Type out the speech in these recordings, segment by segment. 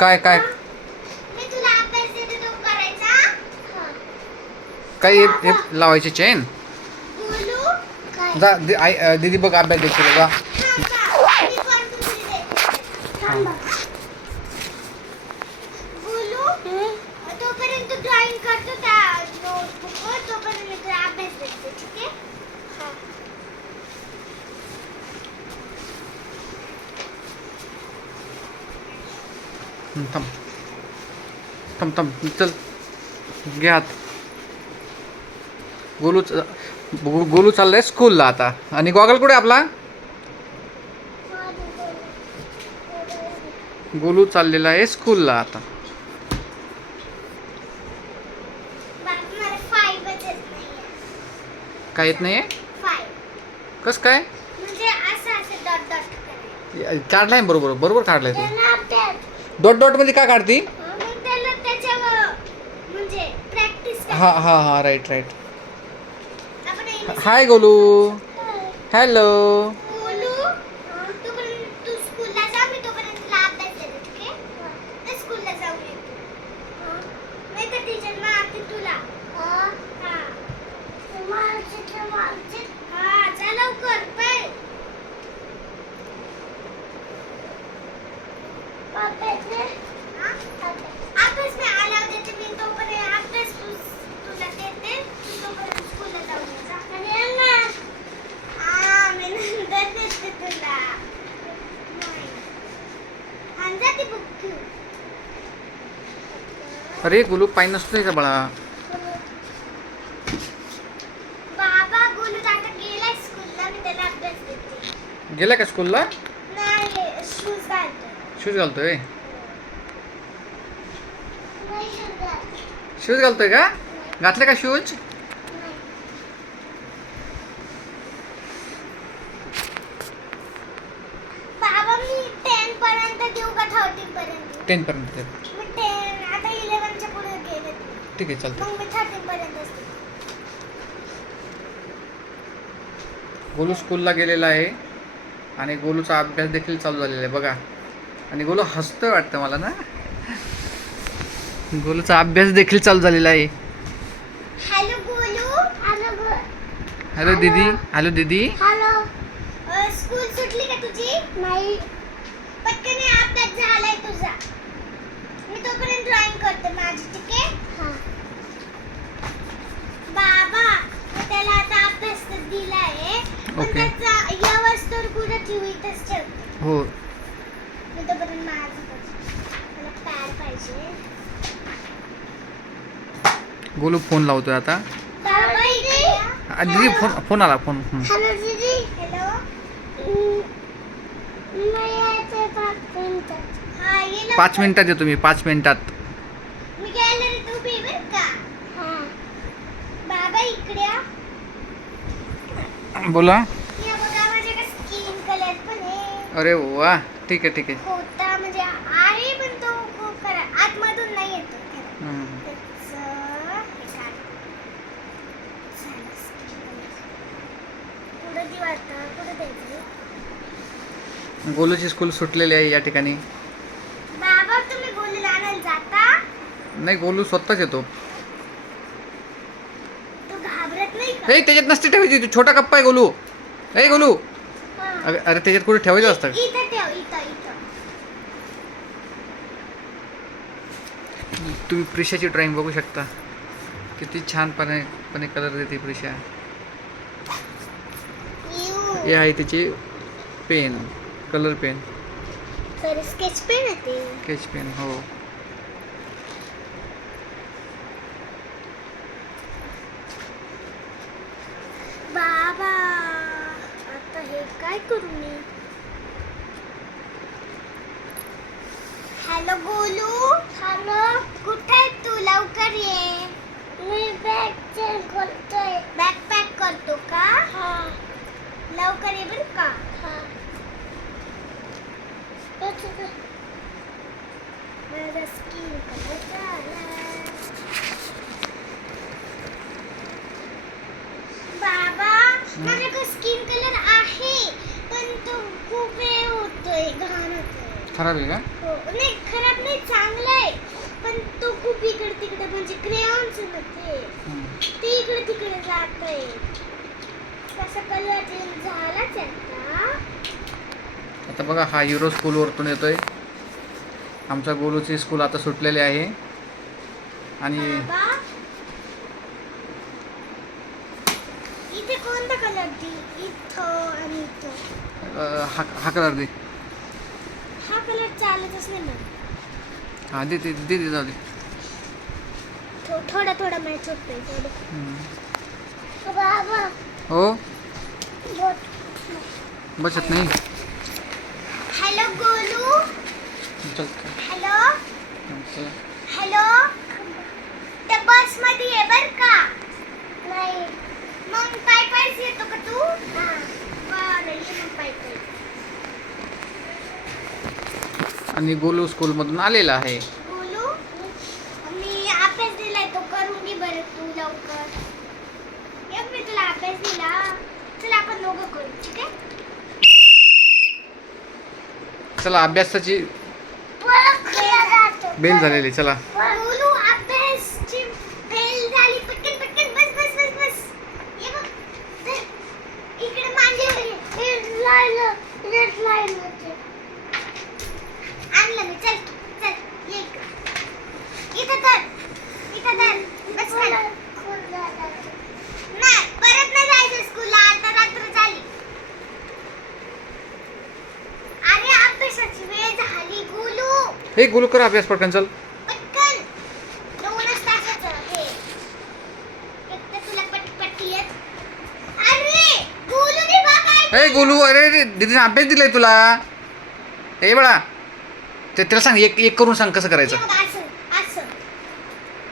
काय काय मी तुला अभ्यास देते तो करायचा. काय हे लावायची चेन बोलू काय जा दीदी बघ अभ्यास देते जा. मी पण तुझी देते. बोलू तोपर्यंत ड्रॉइंग करतो त्या नोटबुकवर, तोपर्यंत मी तुला अभ्यास देते. ठीक आहे? थांब थांब थांब चल घे हात. गोलू चाललाय स्कूलला आता. आणि गॉगल कुठे आपला? गोलू चाललेला आहे स्कूलला आता. मला 5 येत नाहीये. काय येत नाहीये? 5 कस काय? म्हणजे असं असं डॉट डॉट करायचं. काढलाय बरोबर बरोबर काढलाय तू. त्याला अभ्यास डॉट डॉट मध्ये का काढती? मग त्याला त्याच्यावर म्हणजे प्रॅक्टिस हा हा हा राईट राईट. आपण हाय गोलू. हॅलो. बोलू तू स्कूलला जा, मी तोपर्यंत तुला अभ्यास देते. ठीक आहे? तर स्कूलला जाऊन ये. नाही तर टीचर मारते तुला. हा जा लवकर बाय. अभ्यास मी आला देते, मी तोपर्यंत अभ्यास तुला देते. तू तोपर्यंत स्कूलला जाऊन ये. जा. मी नंतर देते तुला. आणि जा ती बुक घेऊन. अरे गोलू पाय नसतोय का बाळा? बाबा गोलू आता गेलाय स्कूलला, मी त्याला अभ्यास देते. गेला का स्कूलला? नाही शूज घालतो. शूज घालतोय. शूज घालतोय का? घातले का शूज? बाबा मी 10 पर्यंत देऊ का 13 पर्यंत? 10 पर्यंत. मी 10 आता 11 च्या पुढे गेले. ठीक आहे चालतं. मग मी 13 पर्यंत असते. गोलू स्कूलला गेलेला आहे आणि गोलूचा अभ्यास देखील चालू झालेला आहे बघा. आणि गोलू हसतोय वाटतं मला ना. गोलूचा अभ्यास देखील चालू झालेला आहे. हॅलो गोलू. हॅलो दीदी. हॅलो दीदी. हॅलो. स्कूल सुटली का तुझी? नाही. पटकन ये, अभ्यास झालाय तुझा. मी तोपर्यंत ड्रॉइंग करते माझी. ठीक आहे? बाबा त्याला आता अभ्यास तर दिलाय, पण ओके. त्याचा यावस्तूर कुठे ठेवू इथंच ठेवते. हो मी तोपर्यंत माझं करते. मला पॅड पाहिजे. गोलू फोन लावतोय आता. बाबा इकडे या. दीदी फोन आला फोन. हॅलो दीदी. हॅलो. हा ये लवकर. 5 मिनिटात येतो मी 5 मिनिटात. मी गॅलरीत उभी आहे बरं का. बाबा इकडे या. बोला. या बघा माझ्याकडे स्किन कलर पण आहे. अरे वा ठीक आहे ठीक आहे. होता म्हणजे आहे, पण तो खूप खराब आतमधून नाही येतो खरं. हम्म. त्याचं हे काढ. झालं skin color. पुढं ती वाटतं कुठं द्यायचं? गोलूची स्कूल सुटलेली आहे या ठिकाणी. बाबा तुम्ही गोलूला आणायला जाता? नाही गोलू स्वतःच येतो. तू घाबरत नाही का? ए त्याच्यात नसते ठेवायची ती छोटा कप्पा आहे गोलू. ए गोलू. हा. अरे त्याच्यात कुठे ठेवायचं असतं? इथं ठेव, इथं इथं. तुम्ही प्रिशाची ड्रॉइंग बघू शकता. किती छानपणे कलर देते प्रिशा. हे आहे तिची pen, colour pen, sorry sketch pen आहे ते. Sketch pen. हो बाबा आता हे काय करू मी? हॅलो गोलू. हॅलो. कुठे आहे तू? लवकर ये. मी बॅग चेंज करतोय. बॅग पॅक करतो का? हा. लवकर ये बरं का. हा. माझा स्किन कलर झाला. बाबा माझ्याकडे स्किन कलर आहे, पण तो खूप हे होतोय, घाण होतोय. खराब आहे का? हो नाही खराब नाही चांगला आहे पण तो खूप इकडे तिकडे म्हणजे क्रेयॉन्स मध्ये ते इकडे तिकडे जात आहे कसा कलर चेंज झालाच आता. आता बघा हा हिरो स्कूलवरतून येतोय. आमच्या गोलूची स्कूल आता सुटलेली आहे आणि बाबा इथे कोणता कलर दी इथं आणि इथं हा कलर दे. हा कलर चालतच नाही मला. हा दे दे दे दे जाऊ दे. थोडा थोडा मॅच होतोय थोडं. बाबा हो बोट बचत नाही. हॅलो गोलू चल हॅलो चल. हॅलो त्या बस मध्ये ये बर का. नाही मग पाय पायच येतो का तू. बरं ये मग पाय पाय. आणि गोलू स्कूलमधून आलेला आहे. गोलू मी अभ्यास दिलाय तो करून घे बरं तू लवकर. एक मी तुला अभ्यास दिला चल आपण दोघं करू ठीक आहे. चला अभ्यासाची बेल झालेली. चला गोलू अभ्यासची बेल झाली पटकन पटकन बस बस बस बस. ये बघ धर. इकडे मांडीवर ये. रेड लाईन होते. आणलं मी चल चल ये इकडे. इथं धर इथं धर बस खाली. नाही परत नाही जायचं स्कूलला आता रात्र झाली. अरे अभ्यासाची वेळ झाली गोलू. हे गोलू कर अभ्यास पटकन चल. पटकन 2च तासाचं हे. एक तर तुला पटपटी येत. अरे गोलू दे बाबा. ए गोलू अरे दीदीने अभ्यास दिलाय तुला. ए बाळा ते त्याला सांग एक एक करून सांग कसं करायचं. असं असं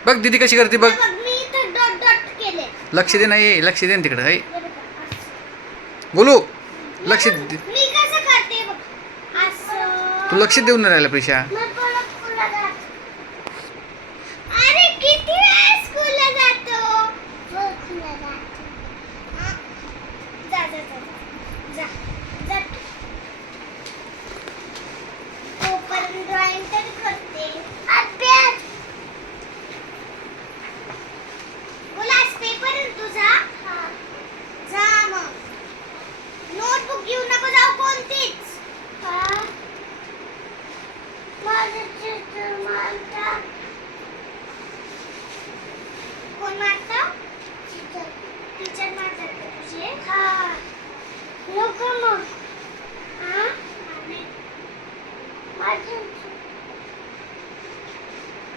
बघ दीदी कशी करते बघ. बघ मी इथं डॉट डॉट केले. लक्ष दे नाही लक्ष दे ना तिकडे. हे हे बघ, असं. गोलू लक्ष दे. मी कसं करते बघ असं. तू लक्ष देऊन नाही राहिला प्रिशा. अरे किती वेळा स्कूलला जातो. जा जा जा जा जा तू. तोपर्यंत ड्रॉइंग तर करते. अभ्यास बोला आज पेपर आहे ना तुझा. जा मग नोटबुक घेऊन नको जाऊ कोणतीच. कोण मारतं. टीचर मारतात का तुझे. नको मग.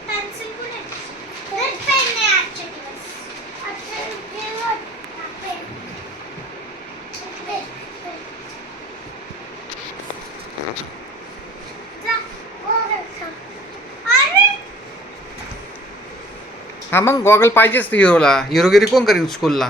पेन्सिल कुठे. पेन नाही आजचे दिवस. पेन जा. अरे हा मग गॉगल पाहिजेच हिरोला. हिरोगिरी कोण करीन स्कूलला.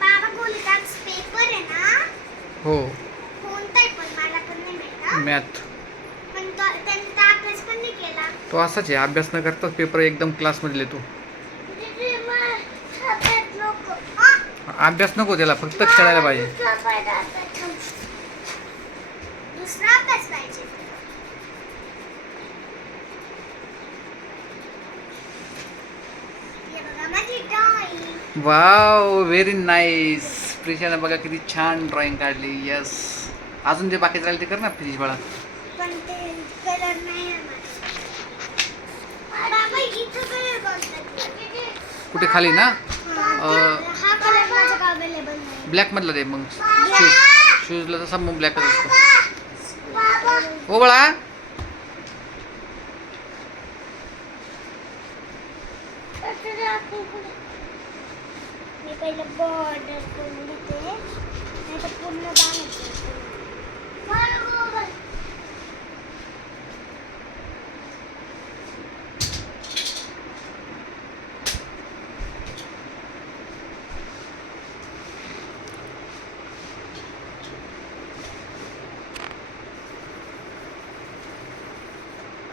बाबा बोलत आज पेपर आहे ना. हो कोणता आहे पण मला पण नाही माहिती. मॅथ. पण त्यांनी तर अभ्यास पण नाही केला. तो असाच आहे अभ्यास न करताच पेपर एकदम क्लासमध्ये लिहितो. अभ्यास नको त्याला फक्त खेळायला पाहिजे. दुसरा अभ्यास पाहिजे. हे बघा माझी ड्रॉइंग. Wow very nice. प्रिशाने बघा किती छान ड्रॉइंग काढली. यस अजून जे बाकीचं राहील ते कर ना प्लीज बाळा. पण ते कलर नाही आहे माझा. बाबा इथं कलर कोणता. कुठे खाली ना हा कलर माझ्याकडे अवेलेबल नाही. ब्लॅक मधला दे मग. शूजला तसा मग ब्लॅकच असतो. बाबा हो बाळा मी पहिलं बॉर्डर करून घेते नाही तर पूर्ण बांधते.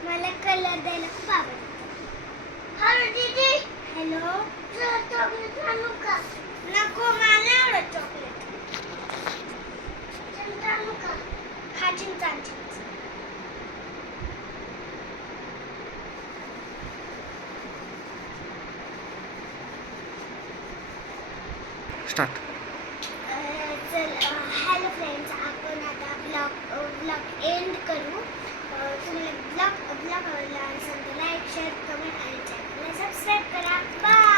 मला कलर द्यायला खूप आवडतं. हॅलो दीदी. हॅलो. चॉकलेट आणू का? नको, मला नाही आवडत चॉकलेट. चिंच आणू का? हा, चिंच आण, चिंच. स्टार्ट. हॅलो फ्रेंड्स, आपण आता ब्लॉग एंड करू. तुम्हाला ब्लॉग आवडला असेल तर लाईक, शेअर, कमेंट आणि चॅनलला सबस्क्राईब करा. बाय.